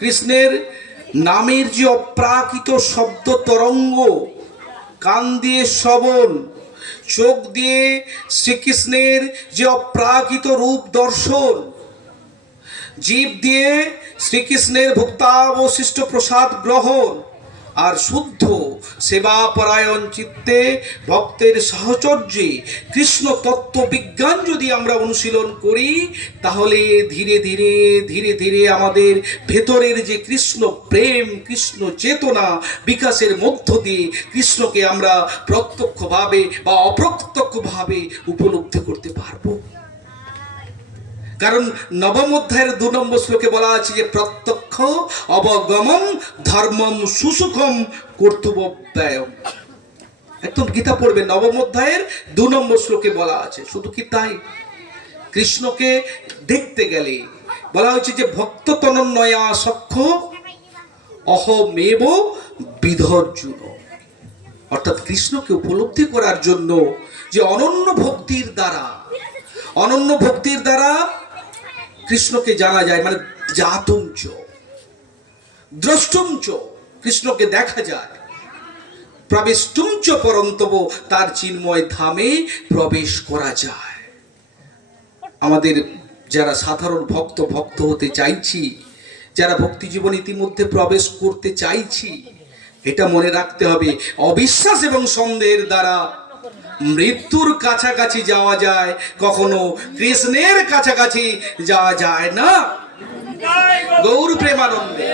কৃষ্ণের নামের যে অপ্রাকৃত শব্দ তরঙ্গ, কান দিয়ে শ্রবণ, চোখ দিয়ে শ্রীকৃষ্ণের যে অপ্রাকৃত রূপ দর্শন, জীব দিয়ে শ্রীকৃষ্ণের ভক্তাবশিষ্ট প্রসাদ গ্রহণ, আর শুদ্ধ সেবাপরায়ণ চিত্তে ভক্তের সাহচর্যে কৃষ্ণ তত্ত্ব বিজ্ঞান যদি আমরা অনুশীলন করি, তাহলে ধীরে ধীরে ধীরে ধীরে আমাদের ভেতরের যে কৃষ্ণ প্রেম, কৃষ্ণ চেতনা বিকাশের মধ্য দিয়ে কৃষ্ণকে আমরা প্রত্যক্ষভাবে বা অপ্রত্যক্ষভাবে উপলব্ধি করতে পারবো। কারণ নবম অধ্যায়ের 2 নম্বর শ্লোকে বলা আছে যে প্রত্যক্ষ অবগমম ধর্মম সুসুখম কর্তব্যব্যয়ম। একদম গীতা পড়বে, নবম অধ্যায়ের 2 নম্বর শ্লোকে বলা আছে। শুধু কি তাই, কৃষ্ণকে দেখতে গেলে বলা হয়েছে যে ভক্ত তনন্নয়া সখ্য অহমেব বিধর্জুন, অর্থাৎ কৃষ্ণকে উপলব্ধি করার জন্য যে অনন্য ভক্তির দ্বারা কৃষ্ণকে জানা যায়, মানে জাতুঞ্চ দ্রষ্টুঞ্চ, কৃষ্ণকে দেখা যায়, প্রবেষ্টুঞ্চ পরন্তব, তার চিন্ময় ধামে প্রবেশ করা যায়। আমাদের যারা সাধারণ ভক্ত হতে চাইছি, যারা ভক্তি জীবন ইতিমধ্যে প্রবেশ করতে চাইছি, এটা মনে রাখতে হবে, অবিশ্বাস এবং সন্দেহের দ্বারা মৃত্যুর কাছাকাছি যাওয়া যায়, কখনো কৃষ্ণের কাছাকাছি যাওয়া যায় না। গৌর প্রেমানন্দে।